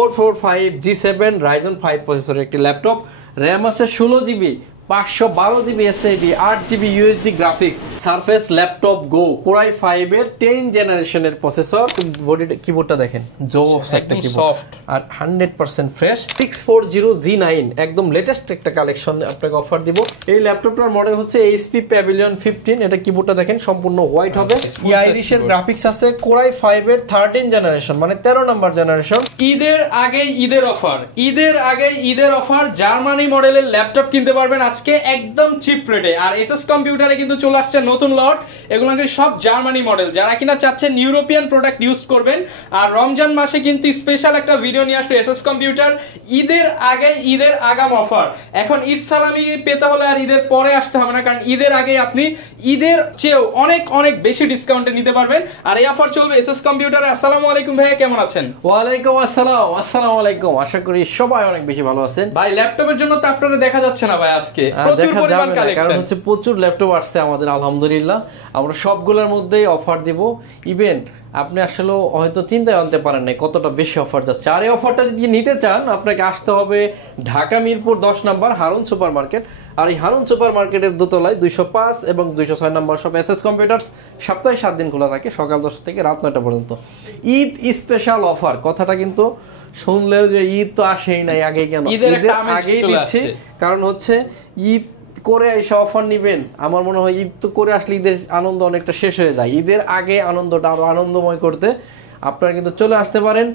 445 G7 Ryzen 5 প্রসেসরের একটি laptop, RAM আছে 16GB, 512GB SSD, 8GB USD graphics, surface laptop go core i5 এর 10 জেনারেশনের প্রসেসর। বডিটা কিবোর্ডটা দেখেন, জোস একটা কিবোর্ড আর 100% ফ্রেশ। 640G9 একদম লেটেস্ট একটা কালেকশন আপনাকে অফার দিব। এই ল্যাপটপটার মডেল হচ্ছে HP Pavilion 15। এটা কিবোর্ডটা দেখেন সম্পূর্ণ হোয়াইট হবে। i-Dish এর গ্রাফিক্স আছে, কোর i5 এর 13 জেনারেশন মানে 13 নাম্বার জেনারেশন। ঈদের আগে ঈদের অফার জার্মানি মডেলের ল্যাপটপ কিনতে পারবেন আজকে একদম চিপ রেটে। আর এসএস কম্পিউটারে কিন্তু চলে আসছে নতুন লট, এগুলো কিন্তু সব জার্মানি মডেল। যারা কিনা চাচ্ছেন ইউরোপিয়ান প্রোডাক্ট ইউজ করবেন, আর রমজান মাসে কিন্তু স্পেশাল একটা ভিডিও নিয়ে আসলো এসএস কম্পিউটার ঈদের আগে ঈদের আগাম অফার। এখন ঈদ সালামি পেতে হলে আর ঈদের পরে আসতে হবে না, কারণ ঈদের আগে আপনি ঈদের চেয়েও অনেক অনেক বেশি ডিসকাউন্টে নিতে পারবেন। আর এই অফার চলবে এসএস কম্পিউটারে। আসসালামু আলাইকুম ভাইয়া, কেমন আছেন? ওয়ালাইকুম আসসালাম। আসসালামু আলাইকুম, আশা করি সবাই অনেক বেশি ভালো আছেন। ভাই ল্যাপটপের জন্য তো আপনারা দেখা যাচ্ছে না ভাই, আজকে প্রচুর পরিমাণ কালেকশন, কারণ হচ্ছে প্রচুর ল্যাপটপ আসছে আমাদের আলহামদুলিল্লাহ। আমরা সবগুলোর মধ্যেই অফার দিব। ইভেন আপনি আসলে হয়তো চিন্তায় আনতে পারেন না কতটা বেশি অফার যাচ্ছে। আর এই অফারটা যদি নিতে চান আপনাকে আসতে হবে ঢাকা মিরপুর 10 নম্বর হারুন সুপার মার্কেট। আর এই হারুন সুপার মার্কেটের দোতলায় 205 এবং 206 নম্বর সব এসএস কম্পিউটার্স। সপ্তাহে 7 দিন খোলা থাকে, সকাল 10টা থেকে রাত 9টা পর্যন্ত। ঈদ স্পেশাল অফার কথাটা কিন্তু শুনলেও যে ঈদ তো আসেই নাই আগে, কেন ঈদের আগেই দিচ্ছে? কারণ হচ্ছে ঈদ করে এসে অফার নিবেন, আমার মনে হয় ঈদ তো করে আসলে ঈদের আনন্দ অনেকটা শেষ হয়ে যায়। ঈদের আগে আনন্দটা আরো আনন্দময় করতে আপনারা কিন্তু চলে আসতে পারেন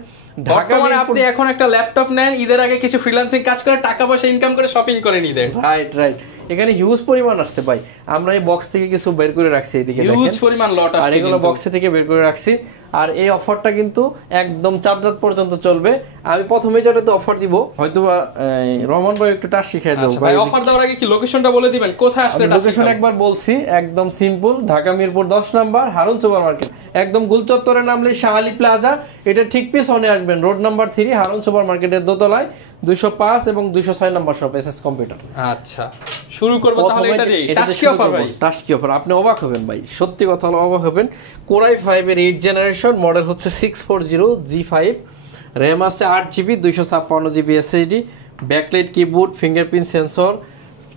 ঢাকা। মানে আপনি এখন একটা ল্যাপটপ নেন, ঈদের আগে কিছু ফ্রিল্যান্সিং কাজ করে টাকা পয়সা ইনকাম করে শপিং করেন ঈদের। রাইট। এখানে হিউজ পরিমাণ আসছে ভাই। আমরা এই বক্স থেকে কিছু বের করে রাখছি, এদিকে হিউজ পরিমাণ লট আসছে, আর এগুলো বক্সে থেকে বের করে রাখছি। আর এই অফারটা কিন্তু একদম 4 রাত পর্যন্ত চলবে। আমি প্রথমে যেটাতে অফার দিব, হয়তো রহমান ভাই একটু টাচ শিখিয়ে দাও ভাই। অফার দেওয়ার আগে কি লোকেশনটা বলে দিবেন, কোথায় আসলে? লোকেশন একবার বলছি, একদম সিম্পল, ঢাকা মিরপুর 10 নম্বর হারুন সুপার মার্কেট। একদম গুলচত্বরে নামলে শাহালি প্লাজা, এটা ঠিক পিছনে আসবেন রোড নাম্বার 3 হারুন সুপার মার্কেটের দোতলায় 205 এবং 206 নম্বর শপ এসএস কম্পিউটার। আচ্ছা, শুরু করব তাহলে এটা দিয়ে। টাস্কি অফার ভাই, টাস্কি অফার। আপনি অবাক হবেন ভাই, সত্যি কথা হলো অবাক হবেন। কোর i5 এর 8 জেনারেশন, মডেল হচ্ছে 640G5, র্যাম আছে 8GB, 256GB SSD, backlight keyboard, fingerprint sensor,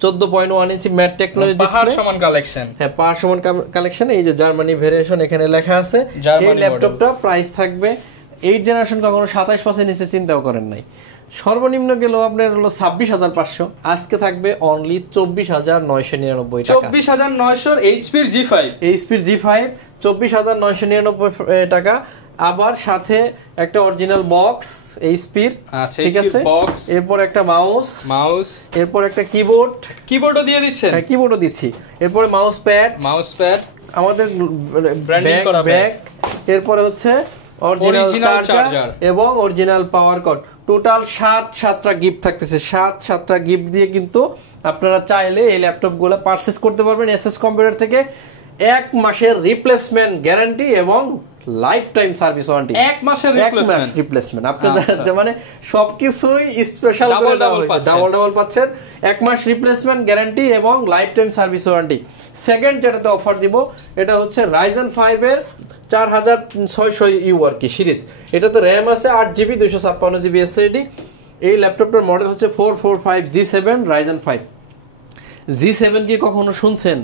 14.1 ইঞ্চি ম্যাট টেকনোলজি ডিসপ্লে, পাহাড় সমান কালেকশন। হ্যাঁ, পাহাড় সমান কালেকশন। এই যে জার্মানি ভেরিয়েশন এখানে লেখা আছে। এই ল্যাপটপটা প্রাইস থাকবে 8 জেনারেশন কখনো 27% নিচে চিন্তাও করেন নাই। সর্বনিম্ন গেলেও আপনার হলো 26,500, আজকে থাকবে অনলি 24,999 টাকা। 24,900 এইচপির G5, 24,999 টাকা। আবার সাথে একটা অরিজিনাল বক্স এইচপির, ঠিক আছে, বক্স, এরপর একটা মাউস, এরপর একটা কিবোর্ডও দিয়ে দিচ্ছেন। হ্যাঁ, কিবোর্ডও দিচ্ছি। এরপর মাউস প্যাড, আমাদের ব্র্যান্ডিং করা ব্যাগ, এরপর হচ্ছে অরিজিনাল চার্জার এবং অরিজিনাল পাওয়ার কর্ড। টোটাল 7টা গিফট থাকতেছে। 7টা গিফট দিয়ে কিন্তু আপনারা চাইলে এই ল্যাপটপগুলো পারচেজ করতে পারবেন এসএস কম্পিউটার থেকে। 1 মাসের রিপ্লেসমেন্ট গ্যারান্টি এবং লাইফ টাইম সার্ভিস ওয়ারেন্টি। 1 মাসের রিপ্লেসমেন্ট আপনাদের মানে সবকিছুই স্পেশাল করে দেওয়া হয়েছে, ডাবল পাচ্ছেন। 1 মাস রিপ্লেসমেন্ট গ্যারান্টি এবং life time service warranty. Second যেটাতে অফার দিব, এটা হচ্ছে Ryzen 5 এর 4600U আর কি সিরিজ। এটাতে র্যাম আছে 8GB, 256GB SSD। এই ল্যাপটপটার মডেল হচ্ছে 445G7 Ryzen 5। G7 কি কখনো শুনছেন?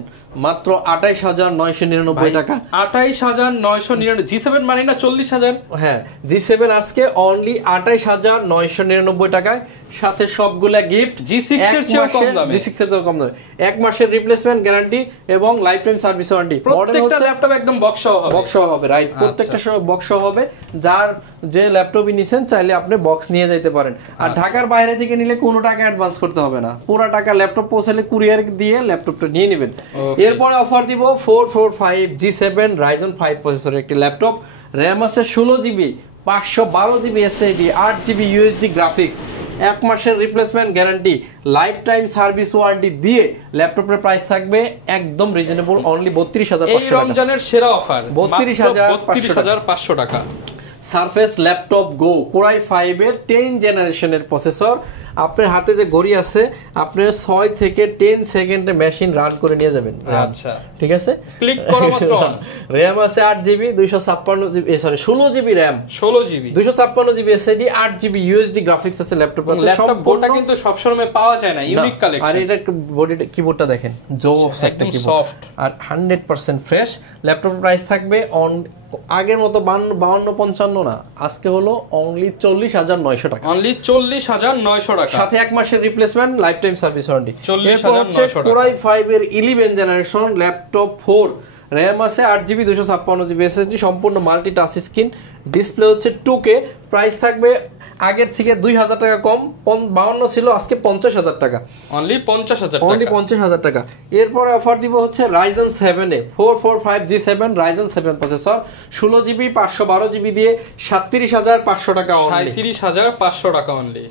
মাত্র 28,999 টাকা। 28,999। G7 মানে না 40,000? হ্যাঁ, G7 আজকে অনলি 28,999 টাকায়, সাথে সবগুলা গিফট। G6 এর চেয়েও কম দামে। G6 এর চেয়েও কম দামে। 1 মাসের রিপ্লেসমেন্ট গ্যারান্টি এবং লাইফ টাইম সার্ভিস ওয়ারেন্টি। প্রত্যেকটা ল্যাপটপ একদম বক্স সহ হবে, রাইট। প্রত্যেকটা বক্স সহ হবে। যার যে ল্যাপটপই নিছেন চাইলে আপনি বক্স নিয়ে যেতে পারেন। আর ঢাকার বাইরে থেকে নিলে কোনো টাকা অ্যাডভান্স করতে হবে না, পুরো টাকা ল্যাপটপ পৌঁছালে কুরিয়ার দিয়ে ল্যাপটপটা নিয়ে নেবেন। এরপরে অফার দিব 445G7 Ryzen 5 প্রসেসরের একটি ল্যাপটপ, র্যাম আছে 16GB, 512GB SSD, 8GB USD graphics, 1 মাসের replacement guarantee, life time service warranty দিয়ে ল্যাপটপের প্রাইস থাকবে একদম রিজনেবল, অনলি 32,500 টাকা। এই রমজানের সেরা অফার, 32,500 টাকা। Surface laptop go core i5 এর 10 জেনারেশনের প্রসেসর, আপনার হাতে যে ঘড়ি আছে আপনার 6 থেকে 10 সেকেন্ডে মেশিন রান করে নিয়ে যাবেন। আচ্ছা ঠিক আছে, ক্লিক করো মাত্র। র‍্যাম আছে 8GB 256GB, sorry 16GB RAM, 16GB 256GB SSD, 8GB USD graphics আছে ল্যাপটপে। ল্যাপটপ গোটা কিন্তু সব সময় পাওয়া যায় না, ইউনিক কালেকশন। আর এটা বডিটা কিবোর্ডটা দেখেন জোস একটা কিবোর্ড, সফট আর 100% ফ্রেশ। ল্যাপটপের প্রাইস থাকবে অন আগের মতো 52-55 না, আজকে হলো অনলি 40,900 টাকা, অনলি 40,900 টাকা, সাথে 1 মাসের replacement, life time service warranty. 40,900 টাকা। কোরাই 5 এর 11 জেনারেশন ল্যাপটপ 4, র‍্যাম আছে 8GB 256GB এসএসডি, সম্পূর্ণ মাল্টি টাচ স্ক্রিন, ডিসপ্লে হচ্ছে 2K। প্রাইস থাকবে আগের থেকে 2,000 টাকা কম, 52 ছিল, আজকে 50,000 টাকা, অনলি 50,000 টাকা, অনলি 50,000 টাকা। এরপরে অফার দিব হচ্ছে Ryzen 7 এ 445G7 Ryzen 7 processor, 16GB 512GB দিয়ে 37,500 টাকা, 37,500 টাকা অনলি।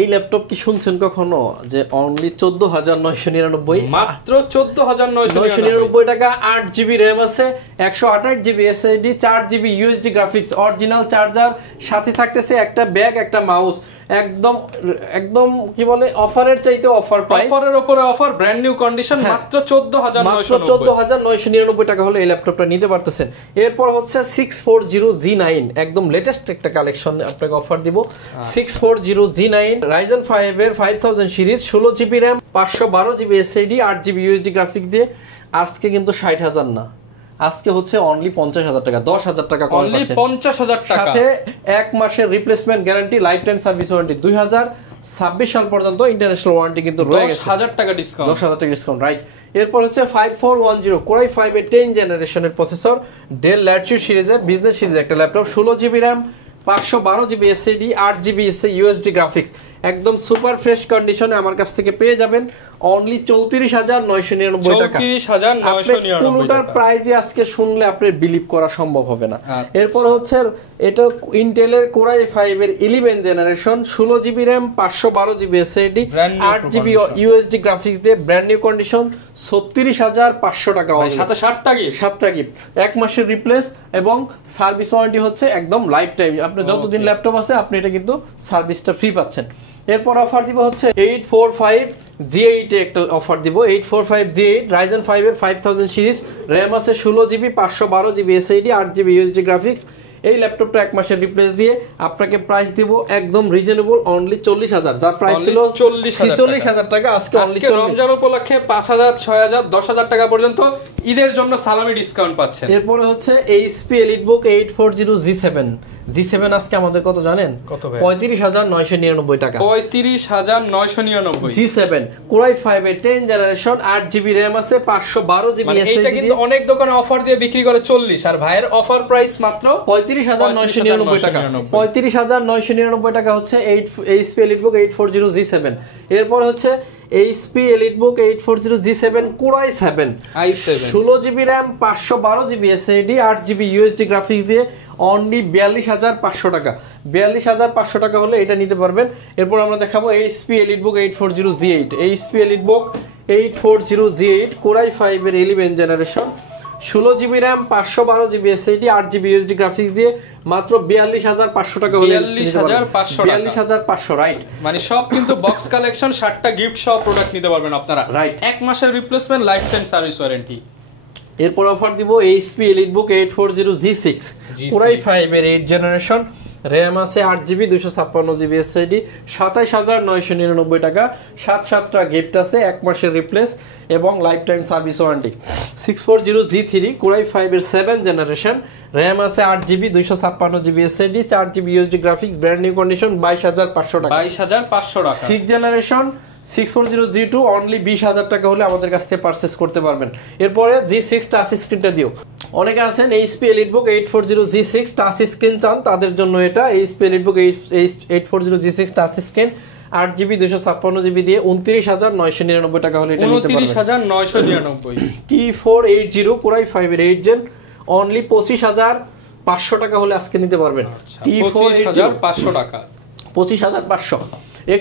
এই ল্যাপটপ কি শুনছেন কখনো যে অনলি 14,999, মাত্র 14,999 টাকা। 8GB র‍্যাম আছে, 128GB SSD, 4GB USD graphics, original charger, সাথে থাকতেছে একটা ব্যাগ, একটা মাউস, একদম একদম কি বলে অফারের চাইতে অফার পাই, অফারের উপরে অফার, ব্র্যান্ড নিউ কন্ডিশন, মাত্র 14,999 টাকা হলে এই ল্যাপটপটা নিতে পারতেছেন। এরপর হচ্ছে 640G9, একদম লেটেস্ট একটা কালেকশন আপনাকে অফার দিব। 640G9 Ryzen 5 এর 5000 series, 16GB RAM, 512GB SSD, 8GB USD graphics দিয়ে আজকে কিন্তু 60,000 না, আজকে হচ্ছে অনলি 50,000 টাকা, 10,000 টাকা কম, অনলি 50,000 টাকা, সাথে 1 মাসের replacement guarantee, life time service warranty, 2026 সাল পর্যন্ত ইন্টারন্যাশনাল ওয়ারেন্টি কিন্তু রয়ে গেছে, 10,000 টাকা ডিসকাউন্ট, 10,000 টাকা ডিসকাউন্ট, রাইট। এরপর হচ্ছে 5410 কোরাই 5 এর 10 জেনারেশনের প্রসেসর, ডেল ল্যাটিটিউড সিরিজের বিজনেস সিরিজের একটা laptop, 16GB RAM, 512GB SSD, 8GB USD graphics, একদম সুপার ফ্রেশ কন্ডিশনে আমার কাছ থেকে পেয়ে যাবেন অনলি 34,999 টাকা। 34,999 কোনটার প্রাইসই আজকে শুনলে আপনার বিলিভ করা সম্ভব হবে না। এরপর হচ্ছে এটা ইন্টেলের কোরাই 5 এর 11 generation, 16GB RAM, 512GB SSD, 8GB USD graphics দিয়ে ব্র্যান্ড নিউ কন্ডিশন, 36,500 টাকা, সাথে 7টা গিফট, 1 মাসের রিপ্লেস এবং সার্ভিস ওয়ারেন্টি হচ্ছে একদম লাইফ টাইম। আপনি যতদিন ল্যাপটপ আছে আপনি এটা কিন্তু সার্ভিসটা ফ্রি পাচ্ছেন। এরপর অফার দিব হচ্ছে 845G8 এ একটা অফার দিব, 845G8 Ryzen 5 এর 5000 সিরিজ, র‍্যাম আছে 16GB 512GB SSD, 8GB USD graphics. এই ল্যাপটপটা 1 মাসের রিপ্লেস দিয়ে আপনাকে প্রাইস দিব একদম রিজনেবল অনলি 40,000, যার প্রাইস ছিল 46,000 টাকা, আজকে অনলি রমজান উপলক্ষে 5,000, 6,000, 10,000 টাকা পর্যন্ত ঈদের জন্য সালামি ডিসকাউন্ট পাচ্ছেন। এরপরে হচ্ছে HP EliteBook 840G7 আজকে আমাদের কত জানেন? কত ভাই? 35,999 টাকা, 35,999। G7 কোরাই 5 এর 10 জেনারেশন, 8GB র‍্যাম আছে, 512GB এসএসডি। এটা কিন্তু অনেক দোকানে অফার দিয়ে বিক্রি করে 40, আর ভাইয়ের অফার প্রাইস মাত্র 35,999 টাকা। 35,999 টাকা হচ্ছে HP EliteBook 840G7। এরপর হচ্ছে HP EliteBook 840G7 core i 7 i7, 16GB RAM, 512GB SSD, 8GB USD graphics দিয়ে অনলি 42,500 টাকা। 42,500 টাকা হলে এটা নিতে পারবেন। এরপর আমরা দেখাবো HP EliteBook 840G8, HP EliteBook 840G8 core i 5 এর 11 generation, 16GB RAM, 512GB SSD, 8GB USD graphics দিয়ে মাত্র 42,500 টাকা হলে 42,500, রাইট। মানে সব কিন্তু বক্স কালেকশন, 7টা গিফট সহ প্রোডাক্ট নিতে পারবেন আপনারা, রাইট। 1 মাসের replacement, life time service warranty. এরপর অফার দিব HP EliteBook 840G6 কোরাই 5 এর 8 জেনারেশন, র‍্যাম আছে 8GB 256GB এসএসডি, 27,999 টাকা, 7টা গিফট আছে, 1 মাসের রিপ্লেস এবং life time service warranty. 640G3 core i 5 এর 7 জেনারেশন, র‍্যাম আছে 8GB 256GB SSD, 4GB USD graphics, brand new condition, 22,500 টাকা, 22,500 টাকা। 6 জেনারেশন 640G2 অনলি 20,000 টাকা হলে আমাদের কাছ থেকে পারচেজ করতে পারবেন। এরপরে G6 টাচ স্ক্রিনটা দিও। অনেকে আছেন HP EliteBook 840G6 touch screen চান, তাদের জন্য এটা HP EliteBook 840G6 touch screen, 8GB 256GB দিয়ে 29,999 টাকা হলে এটা নিতে পারবেন। 29,999। T480 কোরাই 5 এর 8 জেন অনলি 25,500 টাকা হলে আজকে নিতে পারবেন। T480 টাকা, 25,500।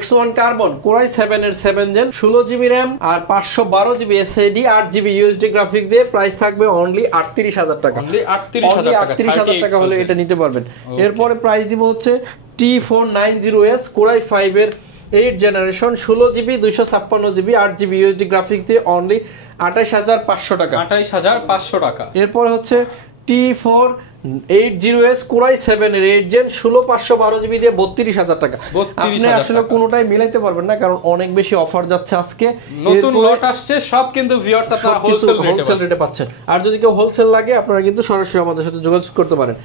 X1 কার্বন কোরাই 7 এর 7 জেন, 16GB র‍্যাম আর 512GB SSD, 8GB USD graphics দিয়ে প্রাইস থাকবে অনলি 38,000 টাকা। অনলি 38,000 টাকা হলে এটা নিতে পারবেন। এরপরে প্রাইস দিব হচ্ছে T490S কোরাই 5 এর 8 generation 16GB 256GB 8GB USD graphics দিয়ে অনলি 28500 টাকা। 28500 টাকা। এরপর হচ্ছে T4 80S Core i7 এর 8 জেন 16512GB দিয়ে 32000 টাকা। আপনি আসলে কোনোটাই মিলাইতে পারবেন না, কারণ অনেক বেশি অফার যাচ্ছে আজকে। নতুন লট আসছে, সব কিন্তু ভিউয়ার্স আপনারা হোলসেল রেটে পাচ্ছেন। আর যদি কেউ হোলসেল লাগে আপনারা কিন্তু সরাসরি আমাদের সাথে যোগাযোগ করতে পারেন।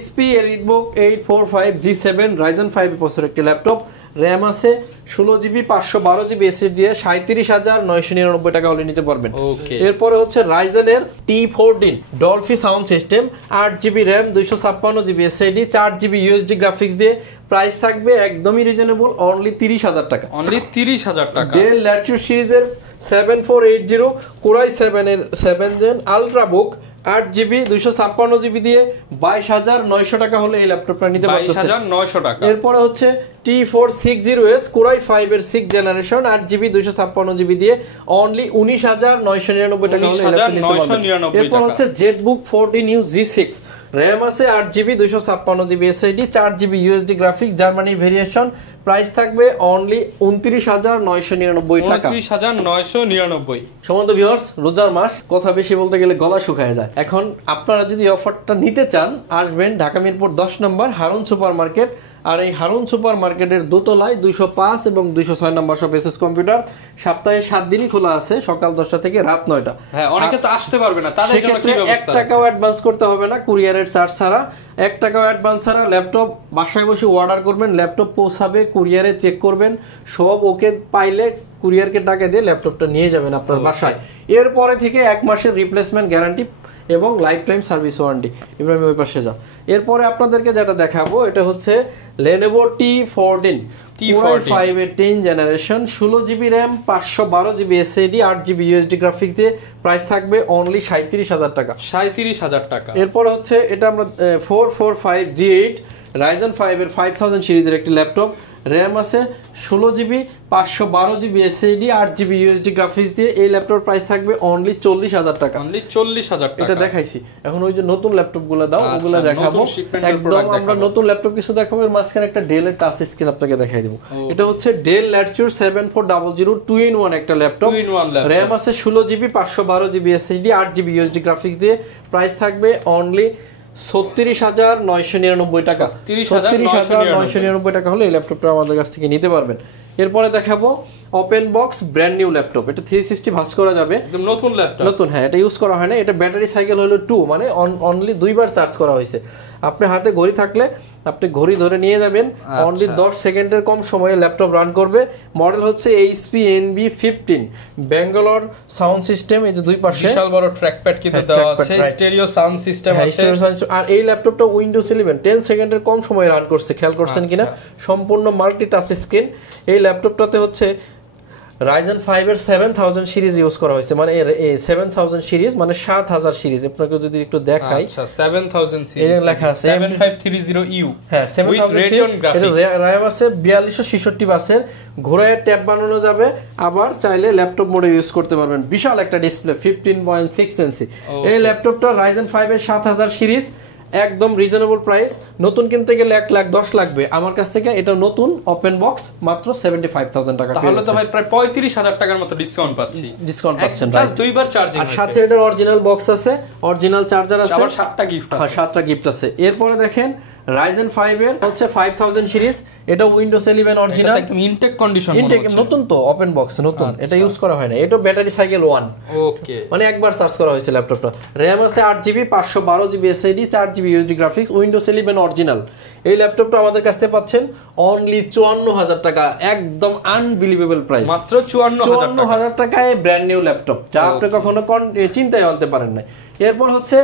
HP EliteBook 845 G7 Ryzen 5 processor একটি ল্যাপটপ, র্যাম আছে 16GB 512GB এসএসডি দিয়ে 37999 টাকা হলে নিতে পারবেন। এরপরে হচ্ছে রাইজেনের T14 ডলফি sound system 8GB RAM 256GB SSD 4GB USD graphics দিয়ে প্রাইস থাকবে একদমই রিজনেবল, অনলি 30000 টাকা। অনলি 30000 টাকা। ডেল ল্যাটিটিউড সিরিজের 7480 Core i7 এর 7 জেন আলট্রাবুক 8GB 256GB দিয়ে 22900 টাকা হলে এই ল্যাপটপটা নিতে পারতেছেন। 22900 টাকা। এরপরে হচ্ছে T4 60S Core i5 এর 6 জেনারেশন 8GB 256GB দিয়ে অনলি 19999 টাকা হলে এই ল্যাপটপ নিতে পারবেন। এরপর হচ্ছে ZBook 14U G6 র্যাম আছে 8GB 256GB SSD 4GB USD graphics Germany variation, price থাকবে অনলি 29999 টাকা। 29999। সম্মানিত ভিউয়ার্স, রোজার মাস, কথা বেশি বলতে গেলে গলা শুকায় যায়। এখন আপনারা যদি অফারটা নিতে চান, আসবেন ঢাকা মিরপুর 10 নম্বর হারুন সুপার মার্কেট। আর এই হারুন সুপার মার্কেটের দোতলায় 205 এবং 206 নম্বর সব এসএস কম্পিউটার সপ্তাহে 7 দিনই খোলা আছে, সকাল 10টা থেকে রাত 9টা। হ্যাঁ, অনেকে তো আসতে পারবে না, তাদের জন্য কি ব্যবস্থা? 1 টাকাও অ্যাডভান্স করতে হবে না, কুরিয়ারের চার্জ ছাড়া। 1 টাকাও অ্যাডভান্স ছাড়া ল্যাপটপ বাসায় বসে অর্ডার করবেন, ল্যাপটপ পৌঁছাবে, কুরিয়ারে চেক করবেন, সব ওকে পাইলে কুরিয়ারকে টাকা দিয়ে ল্যাপটপটা নিয়ে যাবেন আপনার বাসায়। এরপরে থেকে 1 মাসের রিপ্লেসমেন্ট গ্যারান্টি এবং life time service warranty. Ibrahim ওই পাশে যাও। এরপরে আপনাদেরকে যেটা দেখাবো এটা হচ্ছে Lenovo T14 5 এর 10 generation 16GB RAM 512GB SSD 8GB USD graphics দিয়ে প্রাইস থাকবে অনলি 37000 টাকা। 37000 টাকা। এরপর হচ্ছে এটা আমরা 445 G8 Ryzen 5 এর 5000 সিরিজের একটি ল্যাপটপ, র্যাম আছে 16GB 512GB SSD 8GB USD graphics দিয়ে এই ল্যাপটপের প্রাইস থাকবে অনলি 40000 টাকা। অনলি 40000 টাকা। এটা দেখাইছি, এখন ওই যে নতুন ল্যাপটপগুলো দাও, ওগুলো দেখাবো। একদম আমরা নতুন ল্যাপটপ কিছু দেখাবো, এর মাঝখানে একটা ডেল এর টাচ স্ক্রিন আপনাকে দেখাই দেব। এটা হচ্ছে ডেল ল্যাটিটিউড 7400 2-in-1 একটা ল্যাপটপ, র্যাম আছে 16GB 512GB SSD 8GB USD graphics দিয়ে প্রাইস থাকবে অনলি 36999 টাকা। 36999 টাকা হলে এই ল্যাপটপটা আমাদের কাছ থেকে নিতে পারবেন। এরপরে দেখাবো open box brand new laptop, এটা 360 ভাঁজ করা যাবে, একদম নতুন ল্যাপটপ। নতুন, হ্যাঁ, এটা ইউজ করা হয় না। এটা ব্যাটারি সাইকেল হলো 2, মানে অনলি 2 বার চার্জ করা হয়েছে। আপনি হাতে ঘড়ি থাকলে আপনি ঘড়ি ধরে নিয়ে যাবেন, অনলি 10 সেকেন্ডের কম সময়ে ল্যাপটপ রান করবে। মডেল হচ্ছে HP NB15 Bangalore sound system, এই যে দুই পাশে বিশাল বড় ট্র্যাকপ্যাড কিন্তু দেওয়া আছে, স্টেরিও সাউন্ড সিস্টেম আছে। আর এই ল্যাপটপটা উইন্ডোজ 11 10 সেকেন্ডের কম সময়ে রান করছে, খেয়াল করছেন কিনা? সম্পূর্ণ মাল্টি টাচ স্ক্রিন। এই ল্যাপটপটাতে হচ্ছে Ryzen 5 এর 7000 সিরিজ ইউজ করা হয়েছে, মানে এই 7000 সিরিজ মানে 7000 সিরিজ। আপনাকে যদি একটু দেখাই, আচ্ছা 7000 সিরিজ এই লেখা আছে 7530U, হ্যাঁ 7000 রেডিয়ন গ্রাফিক্স। RAM আছে 4266 বাসের, ঘোরায় ট্যাব বানানো যাবে, আবার চাইলে ল্যাপটপ মোডে ইউজ করতে পারবেন। বিশাল একটা ডিসপ্লে 15.6 ইঞ্চি। এই ল্যাপটপটা Ryzen 5 এর 7000 সিরিজ, একদম রিজনেবল প্রাইস। নতুন কিনতে গেলে 1,10,000 লাগবে, আমার কাছ থেকে এটা নতুন ওপেন বক্স মাত্র 75000 টাকা। তাহলে তো ভাই প্রায় 35000 টাকার মতো ডিসকাউন্ট পাচ্ছি। ডিসকাউন্ট পাচ্ছেন, জাস্ট দুইবার চার্জিং আর সাথে এটার অরিজিনাল বক্স আছে, অরিজিনাল চার্জার আছে, আবার 7টা গিফট আছে। হ্যাঁ 7টা গিফট আছে। এরপরে দেখেন Ryzen 5 এর হচ্ছে 5000 সিরিজ, এটা উইন্ডোজ 11 অরিজিনাল, একদম ইনটেক কন্ডিশন, ইনটেক নতুন, তো ওপেন বক্স নতুন, এটা ইউজ করা হয় না। এটা ব্যাটারি সাইকেল 1, ওকে, মানে একবার চার্জ করা হয়েছে ল্যাপটপটা। র্যাম আছে 8GB 512GB SSD 4GB USD graphics, Windows 11 original. এই ল্যাপটপটা আমাদের কাছে পাচ্ছেন অনলি 54000 টাকা, একদম আনবিলিভেবল প্রাইস, মাত্র 54000 টাকায় ব্র্যান্ড নিউ ল্যাপটপ, যা আপনি কখনো চিন্তায় আনতে পারেন না। এরপর হচ্ছে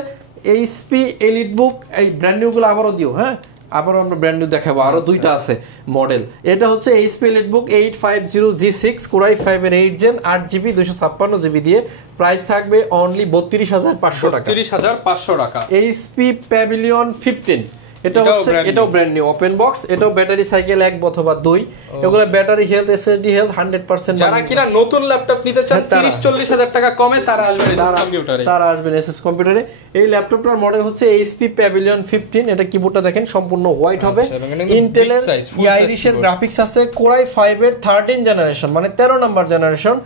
HP EliteBook, এই ব্র্যান্ড নিউ গুলো আবারও দিও, হ্যাঁ আবারও আমরা ব্র্যান্ড নিউ দেখাবো, আরো দুইটা আছে মডেল। এটা হচ্ছে HP EliteBook 850 G6 Core i5 এর 8 জেন 8GB 256GB দিয়ে প্রাইস থাকবে অনলি 32500 টাকা। 32500 টাকা। HP Pavilion 15 এটা হচ্ছে এটাও ব্র্যান্ড নিউ ওপেন বক্স, এটাও ব্যাটারি সাইকেল 1 অথবা 2, এগুলো ব্যাটারি হেলথ এসএসডি হেলথ 100%। যারা কিনা নতুন ল্যাপটপ নিতে চান 30-40 হাজার টাকা কমে তারা আসবেন এসএস কম্পিউটারে, এসএস কম্পিউটারে। এই ল্যাপটপটার মডেল হচ্ছে HP Pavilion 15। এটা কিবোর্ডটা দেখেন সম্পূর্ণ হোয়াইট হবে, ইন্টেলের আইরিশ এর গ্রাফিক্স আছে, কোরাই 5 এর 13 জেনারেশন মানে 13 number generation,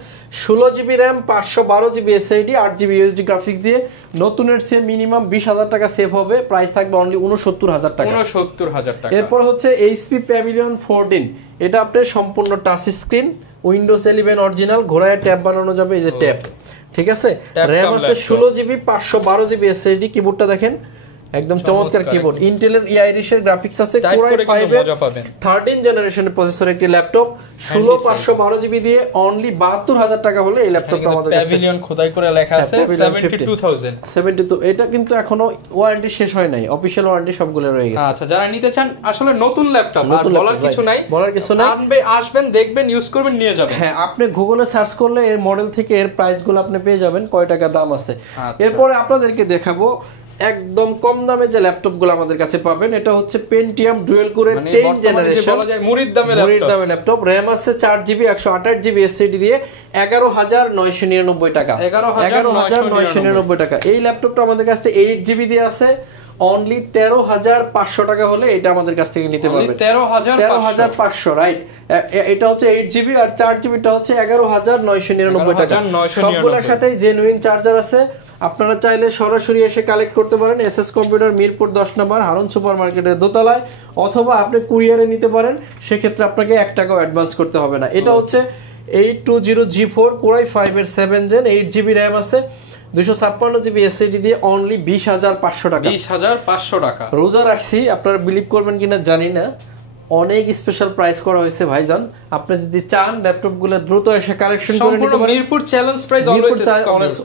16GB RAM 512GB SSD 8GB USD graphics দিয়ে নতুনের চেয়ে মিনিমাম 20,000 টাকা সেভ হবে। প্রাইস থাকবে অনলি 69,000 টাকা। 69,000 টাকা। এরপর হচ্ছে HP Pavilion 14। এটা আপনার সম্পূর্ণ টাচ স্ক্রিন, উইন্ডোজ 11 অরিজিনাল, ঘোড়ায় ট্যাব বানানো যাবে, এই যে ট্যাব, ঠিক আছে। RAM আছে 16GB 512GB SSD, কিবোর্ডটা দেখেন একদম চমৎকার কিবোর্ড, ইন্টেলের আইরিশ এর গ্রাফিক্স আছে, কোরাই 5 এর 13 জেনারেশনের প্রসেসরের একটি ল্যাপটপ, 16/512GB দিয়ে অনলি 72,000 টাকা হলে এই ল্যাপটপটা আমাদের কাছে। প্যাভিলিয়ন খোদাই করে লেখা আছে 72,000। 72 এটা কিন্তু এখনো ওয়ারেন্টি শেষ হয় নাই, অফিশিয়াল ওয়ারেন্টি সবগুলো রয়ে গেছে। আচ্ছা, যারা নিতে চান আসলে নতুন ল্যাপটপ, আর বলার কিছু নাই, আসবেন দেখবেন ইউজ করবেন নিয়ে যাবেন। হ্যাঁ, আপনি গুগলে সার্চ করলে এর মডেল থেকে এর প্রাইসগুলো আপনি পেয়ে যাবেন, কয় টাকা দাম আছে। এরপরে আপনাদেরকে দেখাবো একদম কম দামে যে ল্যাপটপগুলো আমাদের কাছে পাবেন। এটা হচ্ছে পেন্টিয়াম ডুয়াল কোরের 10 জেনারেশন, বলা যায় মুড়ির দামে ল্যাপটপ। RAM আছে 4GB 128GB SSD দিয়ে 11,999 টাকা। 11,999 টাকা। এই ল্যাপটপটা আমাদের কাছে 8GB দিয়ে আছে অনলি 13,500 টাকা হলে এটা আমাদের কাছ থেকে নিতে পারবেন। 13,500 রাইট। এটা হচ্ছে 8GB আর 4GB টা হচ্ছে 11,999 টাকা। সবগুলোর সাথে জেনুইন চার্জার আছে। আপনারা চাইলে সরাসরি এসে কালেক্ট করতে পারেন এসএস কম্পিউটার মিরপুর 10 নম্বর হারুন সুপার মার্কেটের দোতলায়, অথবা আপনি কুরিয়ারে নিতে পারেন, সেক্ষেত্রে আপনাকে 1 টাকাও অ্যাডভান্স করতে হবে না। এটা হচ্ছে 820G4 কোরাই 5 এর 7 জেন, 8GB RAM আছে, 256GB SSD দিয়ে অনলি 20,500 টাকা। 20,500 টাকা। রোজা রাখছি, আপনারা বিলিভ করবেন কিনা জানি না, অনেক স্পেশাল প্রাইস করা হয়েছে ভাইজান। আপনি যদি চান ল্যাপটপগুলো দ্রুত এসে কালেকশন করে নিতে পারেন। Mirpur challenge price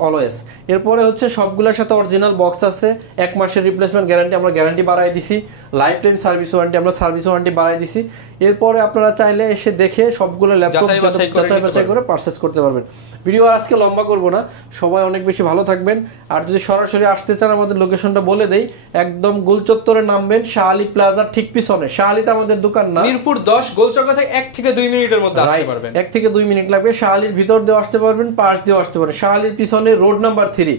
always. এরপরে হচ্ছে সবগুলোর সাথে অরিজিনাল বক্স আছে, 1 মাসের রিপ্লেসমেন্ট গ্যারান্টি, আমরা গ্যারান্টি বাড়াই দিছি, লাইফ টাইম সার্ভিস ওয়ারেন্টি, আমরা সার্ভিস ওয়ারেন্টি বাড়াই দিছি। এরপরে আপনারা চাইলে এসে দেখে সবগুলো ল্যাপটপ যাচাই বাছাই করে পারচেজ করতে পারবেন। ভিডিও আজকে লম্বা করব না, সবাই অনেক বেশি ভালো থাকবেন। আর যদি সরাসরি আসতে চান আমাদের লোকেশনটা বলে দেই, একদম গোলচত্বরে নামবেন, শাহালি প্লাজার ঠিক পিছনে। শাহালিতে আমাদের দোকান না, মিরপুর 10 গোলচত্বর থেকে 1 থেকে 2 মিনিটের মধ্যে আসতে পারবেন। 1 থেকে 2 মিনিট লাগবে। শাহালির ভিতর দিয়ে আসতে পারবেন, পাশ দিয়ে আসতে পারবেন। শাহালির পিছনে রোড নাম্বার 3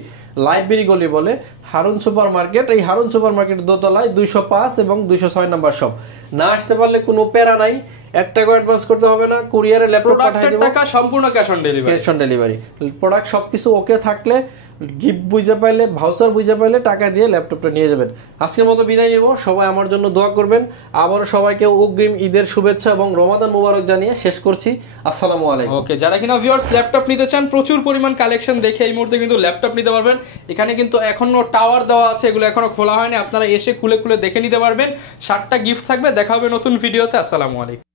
লাইব্রেরি গলি বলে হারুন সুপার মার্কেট, এই হারুন সুপার মার্কেটের দোতলায় 205 এবং 206 নাম্বার শপ। না আসতে পারলে কোনো প্যারা নাই, 1 টাকা অ্যাডভান্স করতে হবে না, কুরিয়ারে ল্যাপটপ পাঠিয়ে দেব, টাকা সম্পূর্ণ ক্যাশ অন ডেলিভারি। প্রোডাক্ট সবকিছু ওকে থাকলে, গিফট বুঝে পাইলে, ভাউচার বুঝে পাইলে টাকা দিয়ে ল্যাপটপটা নিয়ে যাবেন। আজকের মতো বিদায় নেব, সবাই আমার জন্য দোয়া করবেন। আবারও সবাইকে অগ্রিম ঈদের শুভেচ্ছা এবং রমাদান মুবারক জানিয়ে শেষ করছি। আসসালামু আলাইকুম। ওকে, যারা কিনা ভিউয়ার্স ল্যাপটপ নিতে চান, প্রচুর পরিমাণ কালেকশন দেখে এই মুহূর্তে কিন্তু ল্যাপটপ নিতে পারবেন। এখানে কিন্তু এখনো টাওয়ার দেওয়া আছে, এগুলো এখনো খোলা হয়নি, আপনারা এসে খুলে খুলে দেখে নিতে পারবেন। 7টা গিফট থাকবে। দেখা হবে নতুন ভিডিওতে। আসসালামু আলাইকুম।